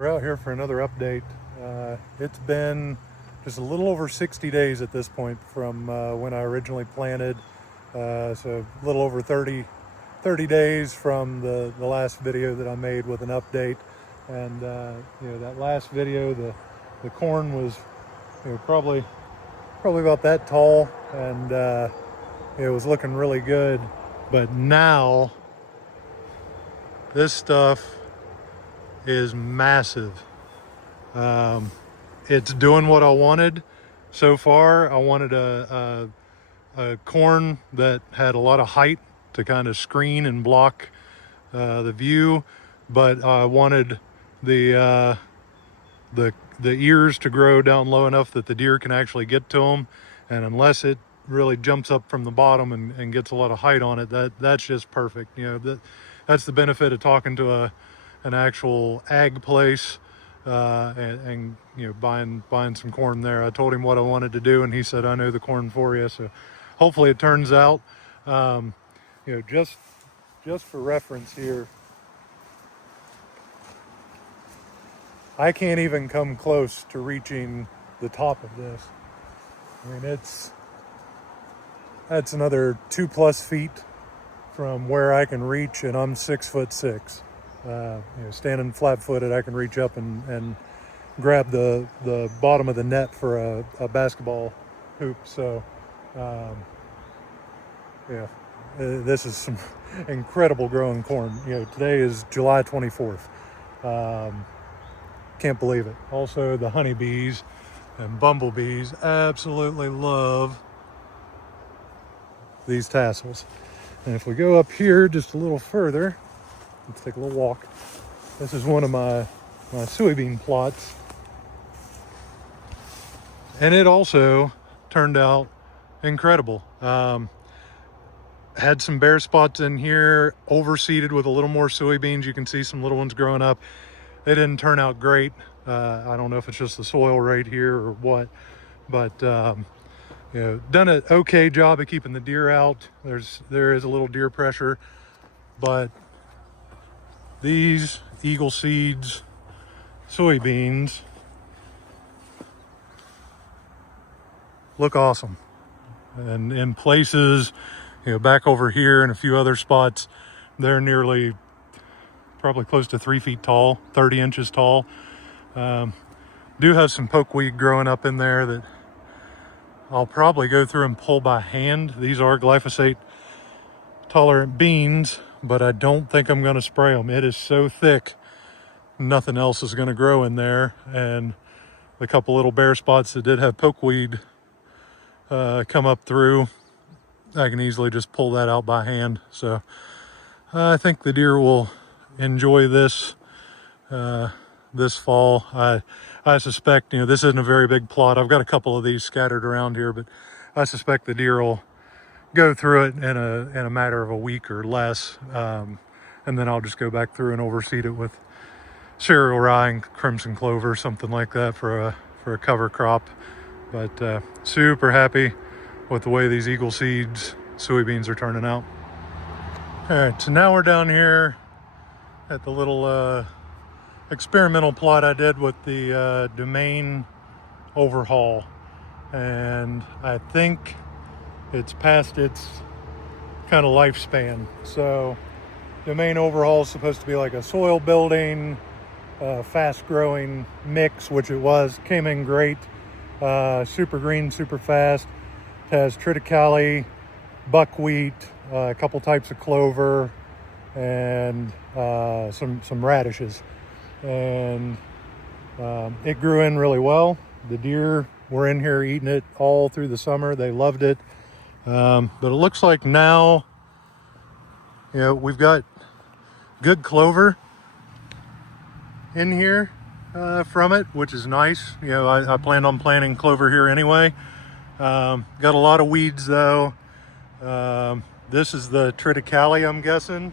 We're out here for another update. It's been just a little over 60 days at this point from when I originally planted. So a little over 30 days from the last video that I made with an update. And that last video, the corn was probably about that tall, and it was looking really good. But now this stuff is massive. It's doing what I wanted so far. I wanted a corn that had a lot of height to kind of screen and block the view, but I wanted the ears to grow down low enough that the deer can actually get to them. And unless it really jumps up from the bottom and gets a lot of height on it, that's just perfect. That's the benefit of talking to an actual ag place and buying some corn there. I told him what I wanted to do, and he said, I know the corn for you. So hopefully it turns out. Just for reference here, I can't even come close to reaching the top of this. I mean, that's another 2+ feet from where I can reach, and I'm 6'6". Standing flat-footed, I can reach up and grab the bottom of the net for a basketball hoop. So, this is some incredible growing corn. Today is July 24th. Can't believe it. Also, the honeybees and bumblebees absolutely love these tassels. And if we go up here just a little further, let's take a little walk. This is one of my soybean plots. And it also turned out incredible. Had some bare spots in here, overseeded with a little more soybeans. You can see some little ones growing up. They didn't turn out great. I don't know if it's just the soil right here or what, but done an okay job of keeping the deer out. There is a little deer pressure, but these Eagle Seeds soybeans look awesome. And in places, back over here and a few other spots, they're probably close to 3 feet tall, 30 inches tall. Do have some pokeweed growing up in there that I'll probably go through and pull by hand. These are glyphosate tolerant beans, but I don't think I'm going to spray them. It is so thick, nothing else is going to grow in there. And the couple little bare spots that did have pokeweed come up through, I can easily just pull that out by hand. So I think the deer will enjoy this this fall. I suspect, this isn't a very big plot. I've got a couple of these scattered around here, but I suspect the deer will go through it in a matter of a week or less. And then I'll just go back through and overseed it with cereal rye and crimson clover, something like that for a cover crop. But super happy with the way these Eagle Seeds soybeans are turning out. All right, so now we're down here at the little experimental plot I did with the Domain Overhaul, and I think it's past its kind of lifespan. So Domain Overhaul is supposed to be like a soil building, fast growing mix, which it was. Came in great, super green, super fast. It has triticale, buckwheat, a couple types of clover, and some radishes. And it grew in really well. The deer were in here eating it all through the summer. They loved it. But it looks like now, we've got good clover in here from it, which is nice. I planned on planting clover here anyway. Got a lot of weeds though. This is the triticale, I'm guessing.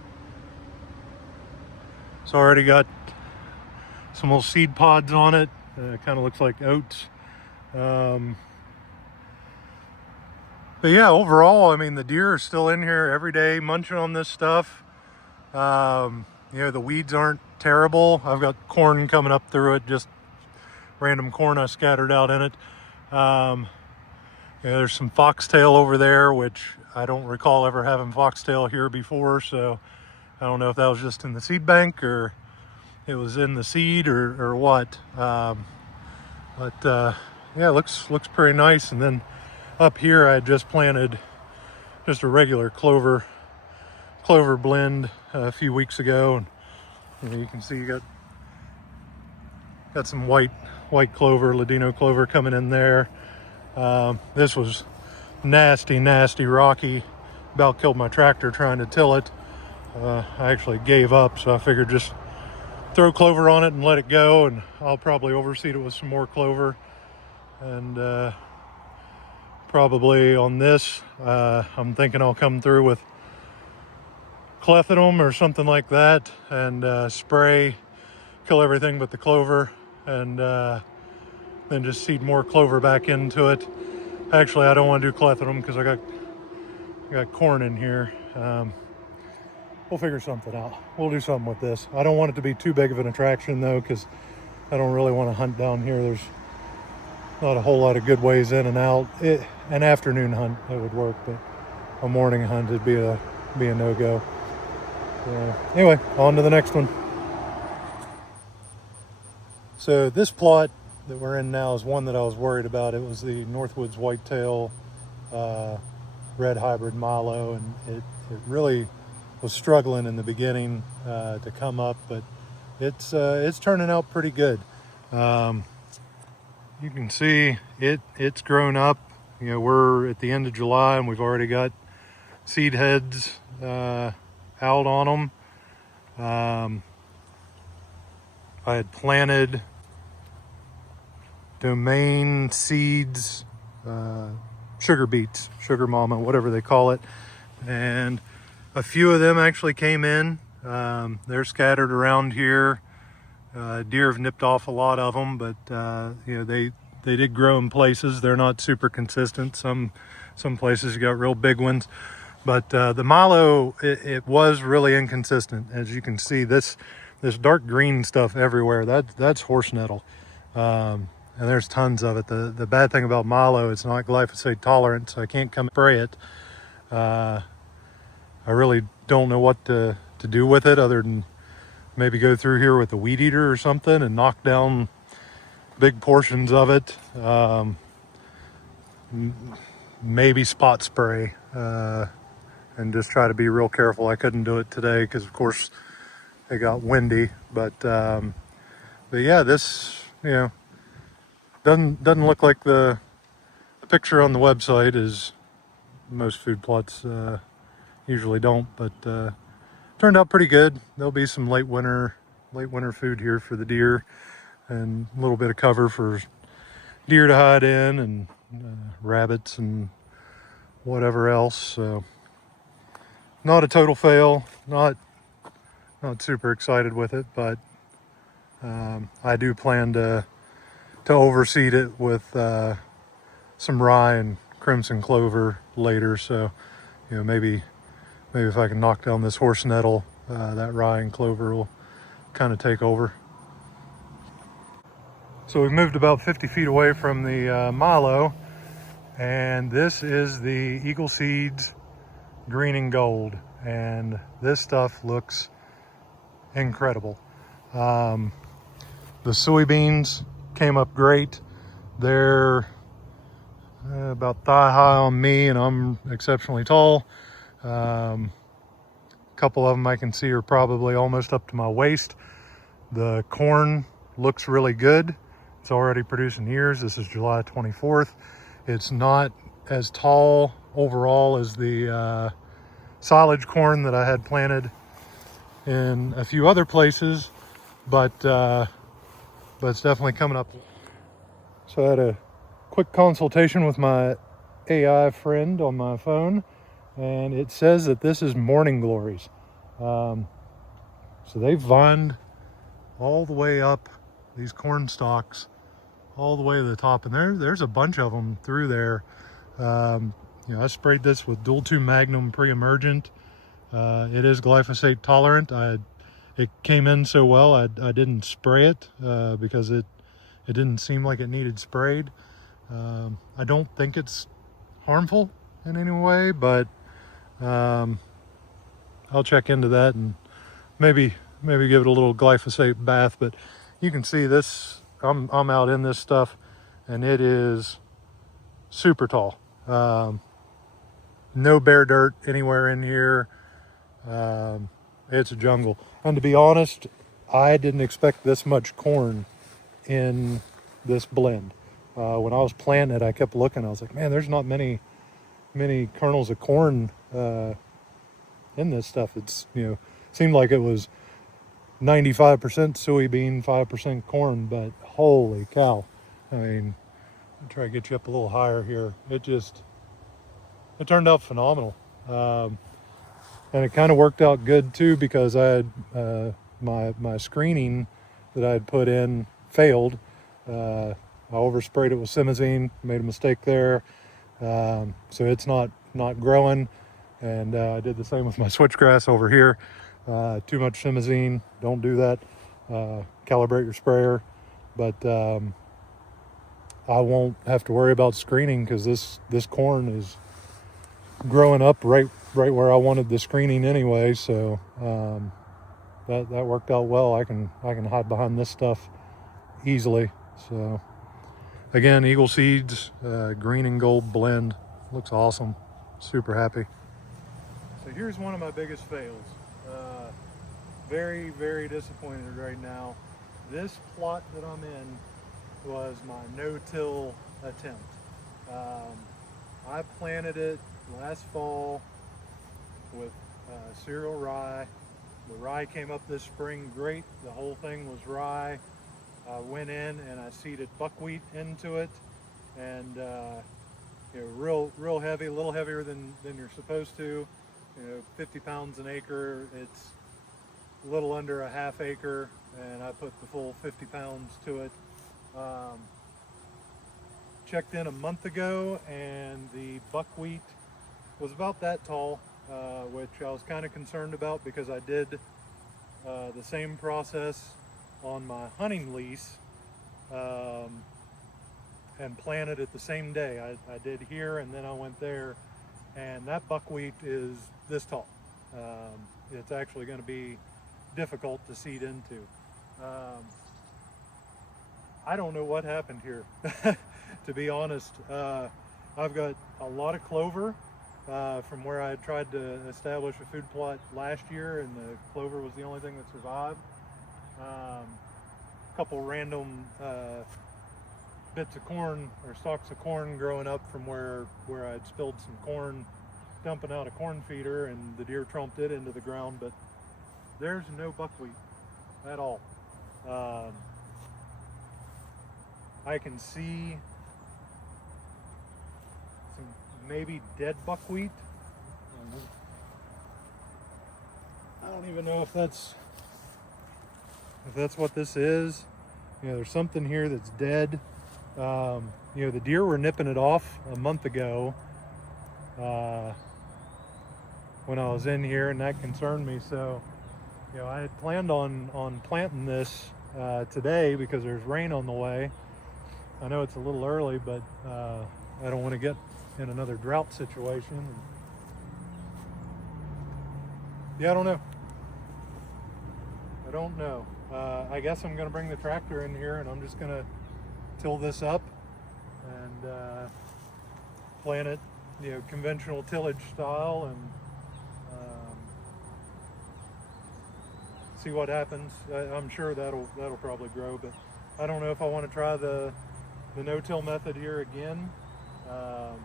It's already got some little seed pods on it. Kind of looks like oats. But yeah, overall, I mean, the deer are still in here every day munching on this stuff. The weeds aren't terrible. I've got corn coming up through it, just random corn I scattered out in it. There's some foxtail over there, which I don't recall ever having foxtail here before, so I don't know if that was just in the seed bank or it was in the seed or what. Yeah, it looks pretty nice. And then up here I had just planted just a regular clover blend a few weeks ago, and you can see you got some white clover, Ladino clover coming in there. This was nasty rocky, about killed my tractor trying to till it. I actually gave up, so I figured just throw clover on it and let it go, and I'll probably overseed it with some more clover. And probably on this, I'm thinking I'll come through with clethodim or something like that and spray, kill everything but the clover, and then just seed more clover back into it. Actually, I don't want to do clethodim because I got corn in here. We'll figure something out. We'll do something with this. I don't want it to be too big of an attraction though, because I don't really want to hunt down here. There's not a whole lot of good ways in and out. An afternoon hunt, it would work, but a morning hunt would be a no-go. So anyway, on to the next one. So this plot that we're in now is one that I was worried about. It was the Northwoods Whitetail red hybrid Milo, and it really was struggling in the beginning to come up, but it's turning out pretty good. You can see it's grown up. You know, we're at the end of July and we've already got seed heads out on them. I had planted domain seeds, sugar beets, sugar mama, whatever they call it, and a few of them actually came in. They're scattered around here. Deer have nipped off a lot of them, but you know, they did grow in places. They're not super consistent. Some places you got real big ones, but the Milo, it was really inconsistent. As you can see, this dark green stuff everywhere, that's horse nettle, and there's tons of it. The bad thing about Milo, it's not glyphosate tolerant, so I can't come spray it. I really don't know what to do with it other than maybe go through here with a weed eater or something and knock down big portions of it. Maybe spot spray and just try to be real careful. I couldn't do it today because of course it got windy, but yeah, this, you know, doesn't look like the picture on the website, is most food plots usually don't, but turned out pretty good. There'll be some late winter food here for the deer, and a little bit of cover for deer to hide in, and rabbits and whatever else. So not a total fail, not super excited with it, but I do plan to overseed it with some rye and crimson clover later. So, you know, maybe if I can knock down this horse nettle, that rye and clover will kind of take over. So we've moved about 50 feet away from the Milo, and this is the Eagle Seeds Green and Gold, and this stuff looks incredible. The Soy Beans came up great. They're about thigh high on me, and I'm exceptionally tall. A couple of them I can see are probably almost up to my waist. The corn looks really good. It's already producing ears. This is July 24th. It's not as tall overall as the silage corn that I had planted in a few other places, but it's definitely coming up. So I had a quick consultation with my AI friend on my phone, and it says that this is morning glories. So they've vined all the way up these corn stalks all the way to the top, and there's a bunch of them through there. You know, I sprayed this with Dual 2 Magnum pre-emergent. It is glyphosate tolerant. I it came in so well, I didn't spray it because it didn't seem like it needed sprayed. I don't think it's harmful in any way, but I'll check into that and maybe give it a little glyphosate bath. But you can see this, I'm out in this stuff, and it is super tall. No bare dirt anywhere in here. It's a jungle. And to be honest, I didn't expect this much corn in this blend. When I was planting it, I kept looking. I was like, man, there's not many kernels of corn in this stuff. It's, seemed like it was 95% soybean, 5% corn, but holy cow. I mean, I'll try to get you up a little higher here. It turned out phenomenal. And it kind of worked out good too, because I had my screening that I had put in failed. I oversprayed it with simazine, made a mistake there. So it's not growing. And I did the same with my switchgrass over here. Too much simazine, don't do that. Calibrate your sprayer. But I won't have to worry about screening, because this corn is growing up right where I wanted the screening anyway. So that worked out well. I can hide behind this stuff easily. So again, Eagle Seeds green and gold blend, looks awesome. Super happy. So here's one of my biggest fails. Very disappointed right now. This plot that I'm in was my no-till attempt. I planted it last fall with cereal rye. The rye came up this spring great. The whole thing was rye. I went in and I seeded buckwheat into it, and real heavy, a little heavier than you're supposed to. 50 pounds an acre. It's a little under a half acre, and I put the full 50 pounds to it. Checked in a month ago, and the buckwheat was about that tall, which I was kind of concerned about, because I did the same process on my hunting lease and planted it the same day. I did here, and then I went there, and that buckwheat is this tall. It's actually going to be difficult to seed into. I don't know what happened here. To be honest, I've got a lot of clover from where I had tried to establish a food plot last year, and the clover was the only thing that survived. A couple random bits of corn, or stalks of corn, growing up from where I'd spilled some corn, dumping out a corn feeder, and the deer tromped it into the ground. But there's no buckwheat at all. I can see some maybe dead buckwheat. I don't even know if that's what this is. There's something here that's dead. The deer were nipping it off a month ago when I was in here, and that concerned me. So I had planned on planting this today, because there's rain on the way. I know it's a little early, but I don't want to get in another drought situation. Yeah, I don't know. I guess I'm going to bring the tractor in here, and I'm just going to till this up and plant it, conventional tillage style, and see what happens. I'm sure that'll probably grow, but I don't know if I want to try the no-till method here again. I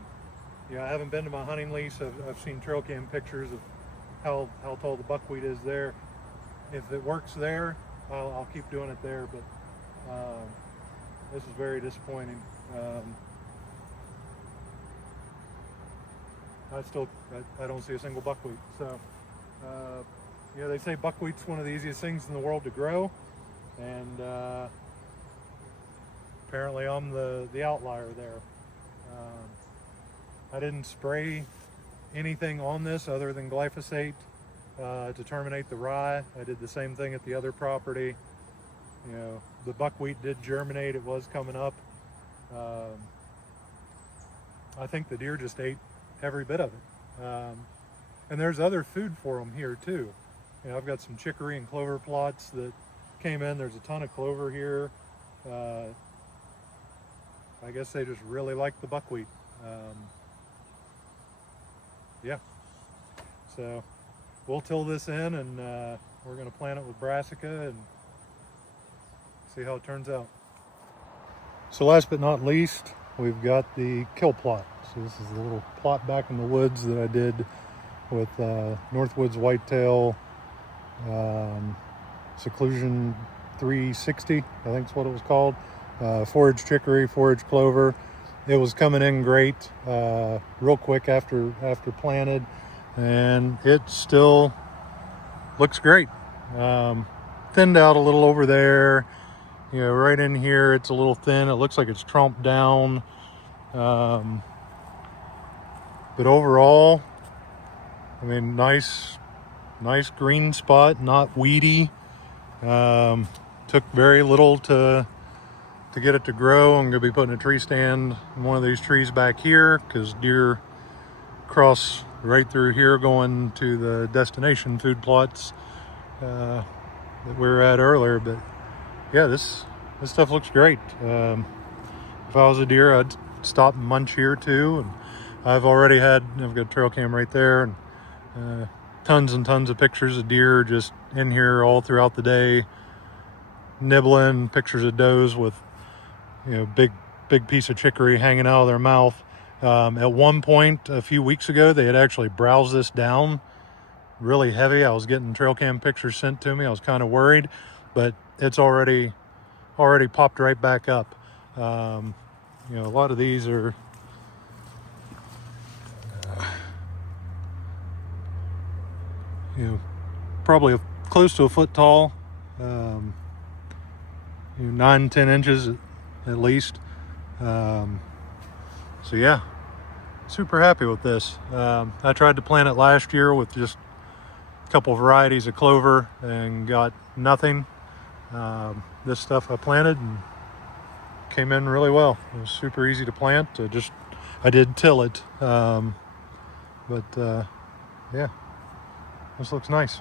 haven't been to my hunting lease. I've seen trail cam pictures of how tall the buckwheat is there. If it works there, I'll keep doing it there, but this is very disappointing. I don't see a single buckwheat. So they say buckwheat's one of the easiest things in the world to grow, and apparently I'm the outlier there. I didn't spray anything on this other than glyphosate to terminate the rye. I did the same thing at the other property. You know, the buckwheat did germinate. It was coming up. I think the deer just ate every bit of it. And there's other food for them here too. You know, I've got some chicory and clover plots that came in. There's a ton of clover here. I guess they just really like the buckwheat. Yeah, so we'll till this in, and we're going to plant it with brassica and see how it turns out. So last but not least, we've got the kill plot. So this is the little plot back in the woods that I did with Northwoods Whitetail Seclusion 360, I think is what it was called. Forage chicory, forage clover. It was coming in great, real quick after planted, and it still looks great. Thinned out a little over there. You know, right in here, it's a little thin. It looks like it's trumped down. But overall, I mean, nice green spot, not weedy. Took very little to get it to grow. I'm gonna be putting a tree stand in one of these trees back here because deer cross right through here going to the destination food plots that we were at earlier. But yeah, this stuff looks great. If I was a deer, I'd stop and munch here too. And I've got a trail cam right there, and tons and tons of pictures of deer just in here all throughout the day, nibbling, pictures of does with, you know, big piece of chicory hanging out of their mouth. At one point a few weeks ago, they had actually browsed this down really heavy. I was getting trail cam pictures sent to me. I was kind of worried, but it's already popped right back up. You know, a lot of these are you know, probably close to a foot tall, you know, 9-10 inches at least. So yeah, super happy with this. I tried to plant it last year with just a couple varieties of clover and got nothing. This stuff I planted and came in really well. It was super easy to plant. I did till it, but yeah, this looks nice.